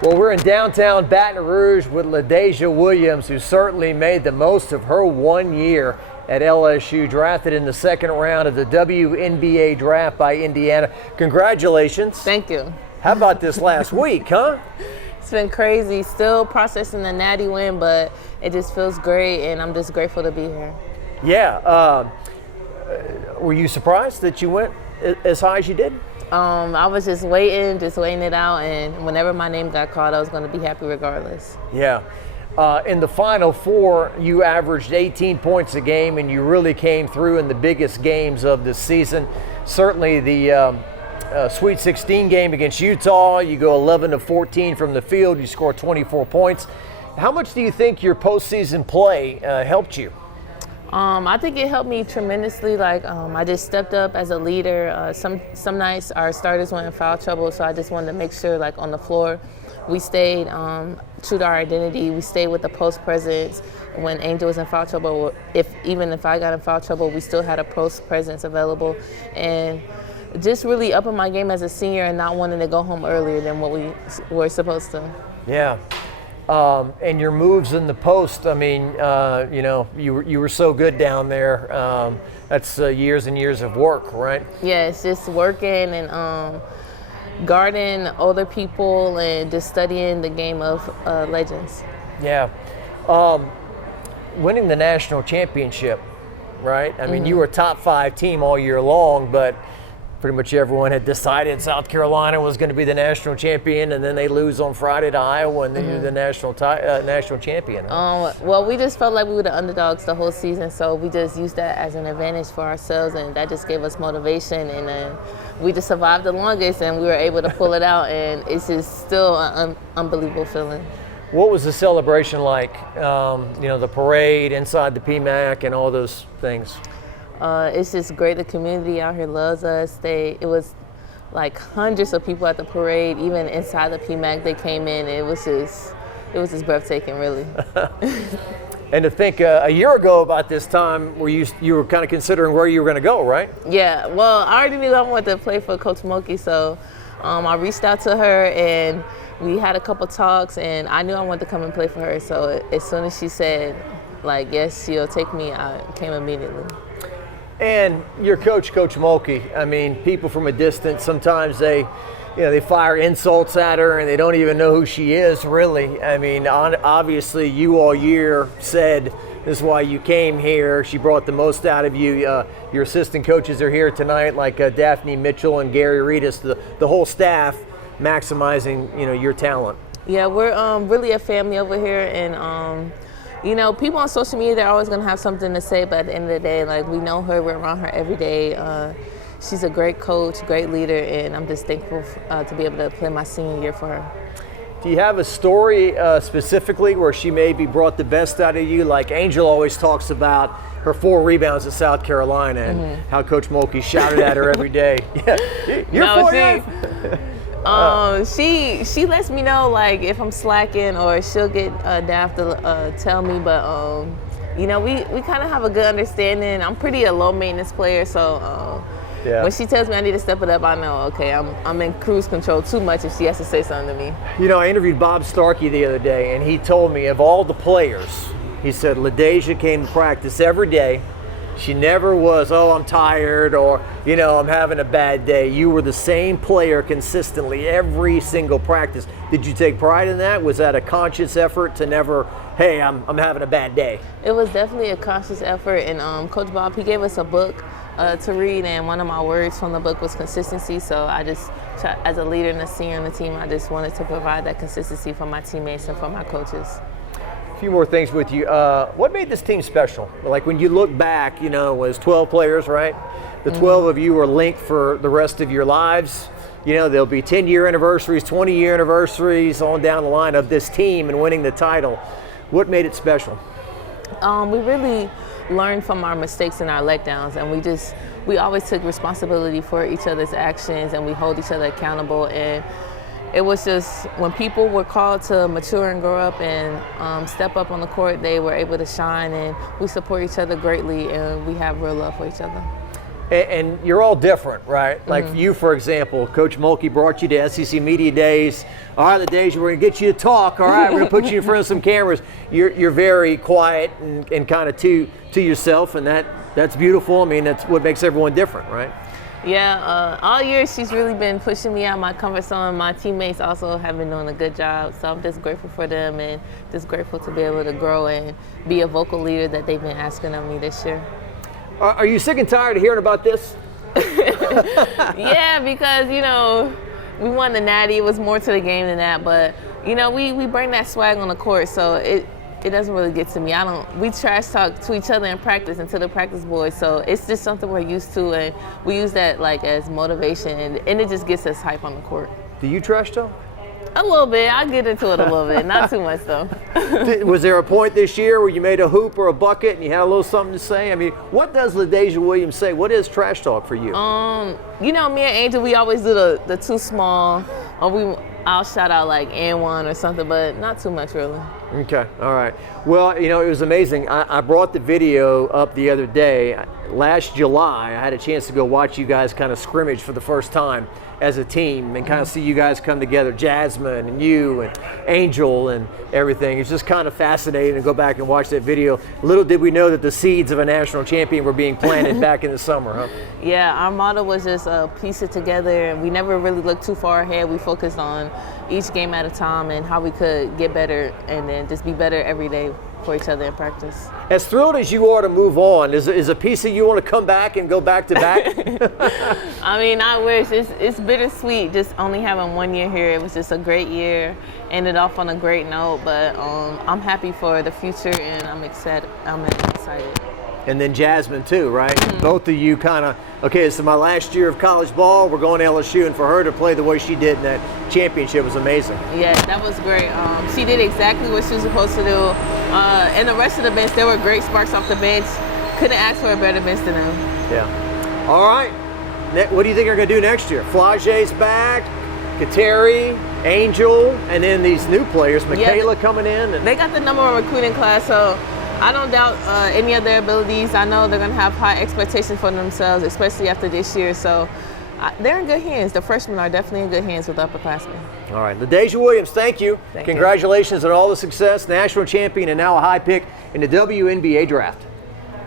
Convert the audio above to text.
Well, we're in downtown Baton Rouge with LaDazhia Williams, who certainly made the most of her 1 year at LSU, drafted in the second round of the WNBA Draft by Indiana. Congratulations. Thank you. How about this last week, huh? It's been crazy. Still processing the Natty win, but it just feels great, and I'm just grateful to be here. Yeah. Were you surprised that you went as high as you did? I was just waiting it out, and whenever my name got called, I was going to be happy regardless. Yeah. In the Final Four, you averaged 18 points a game, and you really came through in the biggest games of the season. Certainly the Sweet 16 game against Utah, you go 11 of 14 from the field, you score 24 points. How much do you think your postseason play helped you? I think it helped me tremendously. I just stepped up as a leader. Some nights our starters were in foul trouble, so I just wanted to make sure, on the floor, we stayed true to our identity. We stayed with the post presence. When Angel was in foul trouble, even if I got in foul trouble, we still had a post presence available. And just really upping my game as a senior and not wanting to go home earlier than what we were supposed to. Yeah. And your moves in the post, I mean, you were so good down there. That's years and years of work, right? Yeah, it's just working and guarding older people and just studying the game of legends. Yeah. Winning the national championship, right? I mean, you were a top 5 team all year long, but pretty much everyone had decided South Carolina was going to be the national champion, and then they lose on Friday to Iowa, and then you're the national champion. Huh? Well, we just felt like we were the underdogs the whole season, so we just used that as an advantage for ourselves, and that just gave us motivation, and we just survived the longest, and we were able to pull it out, and it's just still an unbelievable feeling. What was the celebration like? The parade inside the PMAC and all those things. It's just great. The community out here loves us. It was like hundreds of people at the parade, even inside the PMAC. They came in. It was just breathtaking, really. And to think a year ago about this time, you were kind of considering where you were going to go, right? Yeah. Well, I already knew I wanted to play for Coach Mulkey, so I reached out to her and we had a couple talks, and I knew I wanted to come and play for her. So as soon as she said, yes, she'll take me, I came immediately. And your coach, Coach Mulkey, I mean, people from a distance, sometimes they fire insults at her and they don't even know who she is, really. I mean, obviously you all year said this is why you came here. She brought the most out of you. Your assistant coaches are here tonight, like Daphne Mitchell and Gary Reedus, the whole staff maximizing, your talent. Yeah, we're really a family over here, and people on social media, they're always going to have something to say, but at the end of the day, we know her, we're around her every day. She's a great coach, great leader, and I'm just thankful to be able to play my senior year for her. Do you have a story specifically where she maybe brought the best out of you? Like Angel always talks about her 4 rebounds at South Carolina and how Coach Mulkey shouted at her every day. Yeah, she lets me know if I'm slacking, or she'll get Daph to tell me, but we kind of have a good understanding. I'm pretty a low maintenance player, so when she tells me I need to step it up, I know, okay, I'm in cruise control too much if she has to say something to me. I interviewed Bob Starkey the other day, and he told me of all the players, he said LaDazhia came to practice every day. She never was, I'm tired, or, I'm having a bad day. You were the same player consistently every single practice. Did you take pride in that? Was that a conscious effort to never, hey, I'm having a bad day? It was definitely a conscious effort, and Coach Bob, he gave us a book to read, and one of my words from the book was consistency. So I just, as a leader and a senior on the team, I just wanted to provide that consistency for my teammates and for my coaches. A few more things with you. What made this team special? Like when you look back, it was 12 players, right? The 12 of you are linked for the rest of your lives. There'll be 10-year anniversaries, 20-year anniversaries on down the line of this team and winning the title. What made it special? We really learned from our mistakes and our letdowns, and we always took responsibility for each other's actions, and we hold each other accountable. And it was just when people were called to mature and grow up and step up on the court, they were able to shine, and we support each other greatly, and we have real love for each other. And you're all different, right? Like you, for example, Coach Mulkey brought you to SEC Media Days. All right, LaDazhia, we're going to get you to talk. All right, we're going to put you in front of some cameras. You're very quiet and kind of to yourself, and that's beautiful. I mean, that's what makes everyone different, right? Yeah, all year she's really been pushing me out of my comfort zone. My teammates also have been doing a good job, so I'm just grateful for them and just grateful to be able to grow and be a vocal leader that they've been asking of me this year. Are you sick and tired of hearing about this? Yeah, because, you know, we won the Natty. It was more to the game than that, but, you know, we bring that swag on the court, so it doesn't really get to me. We trash talk to each other in practice and to the practice boys, so it's just something we're used to, and we use that like as motivation, and it just gets us hype on the court. Do you trash talk? A little bit. I'll get into it a little bit, not too much though. Was there a point this year where you made a hoop or a bucket and you had a little something to say? I mean, what does LaDazhia Williams say? What is trash talk for you? You know, me and Angel, we always do the too small, or I'll shout out like N1 or something, but not too much really. Okay, all right. Well, you know, it was amazing. I brought the video up the other day. Last July, I had a chance to go watch you guys kind of scrimmage for the first time as a team and kind of see you guys come together, Jasmine and you and Angel and everything. It's just kind of fascinating to go back and watch that video. Little did we know that the seeds of a national champion were being planted back in the summer, huh? Yeah, our motto was just piece it together, and we never really looked too far ahead. We focused on each game at a time and how we could get better and then just be better every day for each other in practice. As thrilled as you are to move on, is a piece of you want to come back and go back to back? I mean, I wish. It's bittersweet just only having 1 year here. It was just a great year, ended off on a great note, but I'm happy for the future and I'm excited. And then Jasmine too, right? Both of you kind of, okay, this is my last year of college ball. We're going to LSU, and for her to play the way she did in that championship was amazing. Yeah, that was great. She did exactly what she was supposed to do. And the rest of the bench, there were great sparks off the bench. Couldn't ask for a better bench than them. Yeah. All right. What do you think they're going to do next year? Flage's back, Kateri, Angel, and then these new players, Michaela coming in. And they got the number one recruiting class, so I don't doubt any of their abilities. I know they're going to have high expectations for themselves, especially after this year. So they're in good hands. The freshmen are definitely in good hands with the upperclassmen. All right. LaDazhia Williams, thank you. Congratulations on all the success, national champion, and now a high pick in the WNBA Draft.